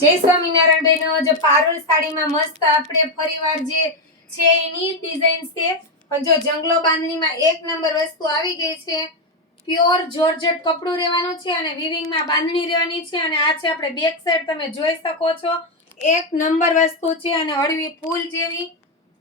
જય સ્વામિનારાયણ બહેનો, જો પારુલ સાડીમાં મસ્ત આપણે ફરીવાર જે છે એની ડિઝાઇન છે, પણ જો જંગલો બાંધણીમાં એક નંબર વસ્તુ આવી ગઈ છે. પ્યોર જોર્જેટ કપડું રહેવાનું છે અને વિવિંગમાં બાંધણી રહેવાની છે. અને આ છે આપણે બેક સાઈડ, તમે જોઈ શકો છો એક નંબર વસ્તુ છે અને હળવી ફૂલ જેવી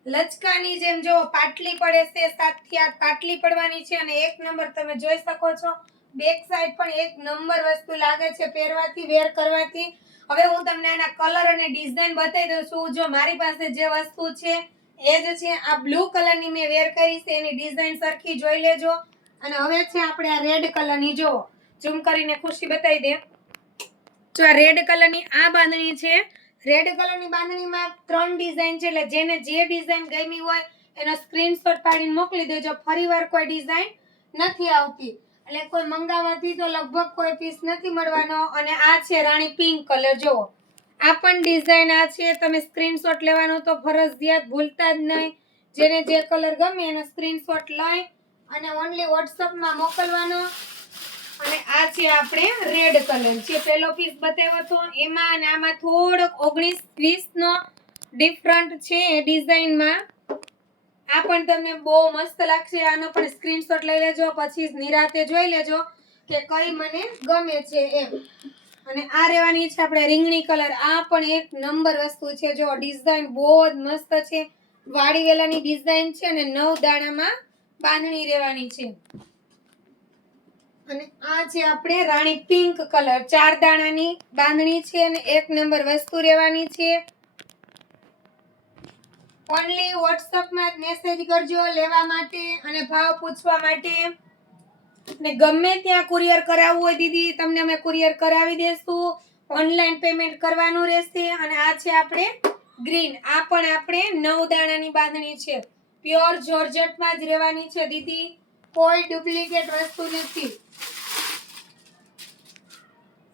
લચકાની જેમ જો પાટલી પડે છે, 7 થી 8 પાટલી પડવાની છે અને એક નંબર તમે જોઈ શકો છો. બેક સાઈડ પણ એક નંબર વસ્તુ લાગે છે પહેરવાથી, વેર કરવાથી. હવે હું તમને આના કલર અને ડિઝાઇન બતાવી દઉં છું. જો મારી પાસે જે વસ્તુ છે એ જ છે. આ બ્લુ કલરની મેં વેર કરી છે, એની ડિઝાઇન સરખી જોઈ લેજો. અને હવે છે આપણે આ રેડ કલરની, જો ઝૂમ કરીને ખુશી બતાવી દે. જો આ રેડ કલરની આ બાંધણી છે. રેડ કલરની બાંધણીમાં 3 ડિઝાઇન છે, એટલે જેને જે ડિઝાઇન ગમી હોય એનો સ્ક્રીનશોટ પાડીને મોકલી દેજો. ફરીવાર કોઈ ડિઝાઇન નથી આવતી, એટલે કોઈ મંગાવવાથી તો લગભગ કોઈ પીસ નથી મળવાનો. અને આ છે રાણી પિંક કલર, જો આ પણ ડિઝાઇન આ છે. તમે સ્ક્રીનશોટ લેવાનો તો ફરજિયાત ભૂલતા જ નહીં. જેને જે કલર ગમે એનો સ્ક્રીનશોટ લઈ અને ઓનલી વોટ્સઅપમાં મોકલવાનો. અને આ છે આપણે રેડ કલર છે, પહેલો પીસ બતાવ્યો હતો એમાં, અને આમાં થોડોક 19-20 નો ડિફરન્ટ છે ડિઝાઇનમાં. આ પણ તમને બહુ મસ્ત લાગશે. આનો પણ સ્ક્રીનશોટ લઈ લેજો, પછી નિરાતે જોઈ લેજો કે કઈ મને ગમે છે એમ. અને આ રહેવાની છે આપણે રીંગણી કલર. આ પણ એક નંબર વસ્તુ છે. જો ડિઝાઇન બહુ જ મસ્ત છે, વાડી વેલાની ડિઝાઇન છે અને 9 દાણામાં બાંધણી રહેવાની છે. અને આ છે આપણે રાણી પિંક કલર, 4 દાણાની બાંધણી છે અને એક નંબર વસ્તુ રહેવાની છે. ઓનલી વોટ્સઅપમાં જ મેસેજ કરજો લેવા માટે અને ભાવ પૂછવા માટે. ને ગમે ત્યાં કુરિયર કરાવવું હોય દીદી, તમને અમે કુરિયર કરાવી દેશું. ઓનલાઈન પેમેન્ટ કરવાનું રહેશે. અને આ છે આપણે ગ્રીન. આ પણ આપણે 9 દાણાની બાંધણી છે, પ્યોર જોર્જેટમાં જ રહેવાની છે દીદી, કોઈ ડુપ્લિકેટ વસ્તુ નથી.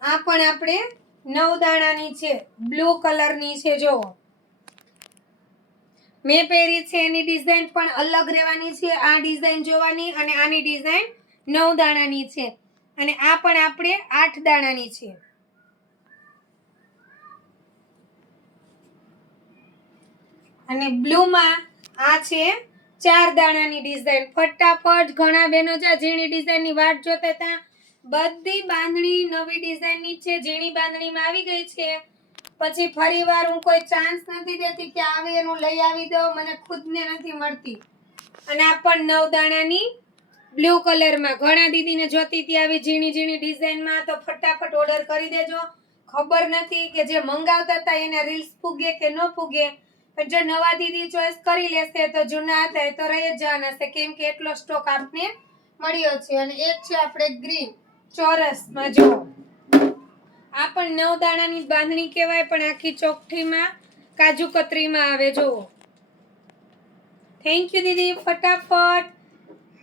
આ પણ આપણે 9 દાણાની છે, બ્લુ કલરની છે. જો મેં પહેરી છે એની ડિઝાઇન પણ અલગ રહેવાની છે. આ ડિઝાઇન જોવાની, અને આની ડિઝાઇન 9 દાણાની છે. અને આ પણ આપણે 8 દાણાની છે. અને બ્લુમાં આ છે 4 દાણાની ડિઝાઇન. ફટાફટ ઘણા બહેનો છે ઝીણી ડિઝાઇનની વાટ જોતા હતા. બધી બાંધણી નવી ડિઝાઇનની છે, ઝીણી બાંધણીમાં આવી ગઈ છે. પછી ફરીવાર હું કોઈ ચાન્સ નથી દેતી કે આવે એનું લઈ આવી દઉં, મને ખુદને નથી મળતી. અને આ પણ 9 દાણાની બ્લુ કલરમાં. ઘણા દીદીને જોતી હતી આવી ઝીણી ઝીણી ડિઝાઇનમાં, તો ફટાફટ ઓર્ડર કરી દેજો. ખબર નથી કે જે મંગાવતા હતા એને રીલ્સ ફૂગે કે ન ફૂગે, પણ જો નવા દીદી ચોઈસ કરી લેશે તો જૂના હતા એ તો રહી જ જવાના છે, કેમ કે એટલો સ્ટોક આપને મળ્યો છે. અને એક છે આપણે ગ્રીન ચોરસમાં, જો આ પણ 9 દાણાની બાંધણી કહેવાય, પણ આખી ચોકઠીમાં કાજુ કતરીમાં આવે. જો થેન્ક યુ દીદી, ફટાફટ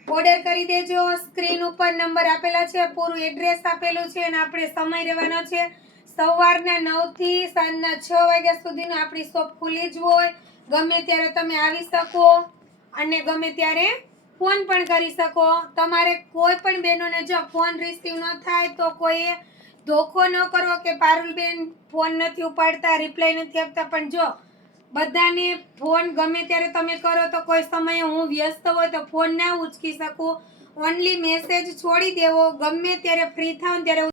ઓર્ડર કરી દેજો. સ્ક્રીન ઉપર નંબર આપેલા છે, પૂરું એડ્રેસ આપેલું છે. અને આપણે સમય રહેવાનો છે સવારના 9 થી સાંજના 6 વાગ્યા સુધીનો. આપણી શોપ ખુલ્લી જ હોય, ગમે ત્યારે તમે આવી શકો અને ગમે ત્યારે ફોન પણ કરી શકો. તમારે કોઈ પણ બહેનોને જો ફોન રિસીવ ન થાય તો કોઈએ ધોખો ન કરવો કે પારુલબેન ફોન નથી ઉપાડતા, રિપ્લાય નથી આપતા. પણ જો બધાને ફોન ગમે ત્યારે તમે કરો તો કોઈ સમયે હું વ્યસ્ત હોય તો ફોન ના ઉચકી શકું. ઓનલી મેસેજ છોડી દેવો, ગમે ત્યારે ફ્રી થાવ ત્યારે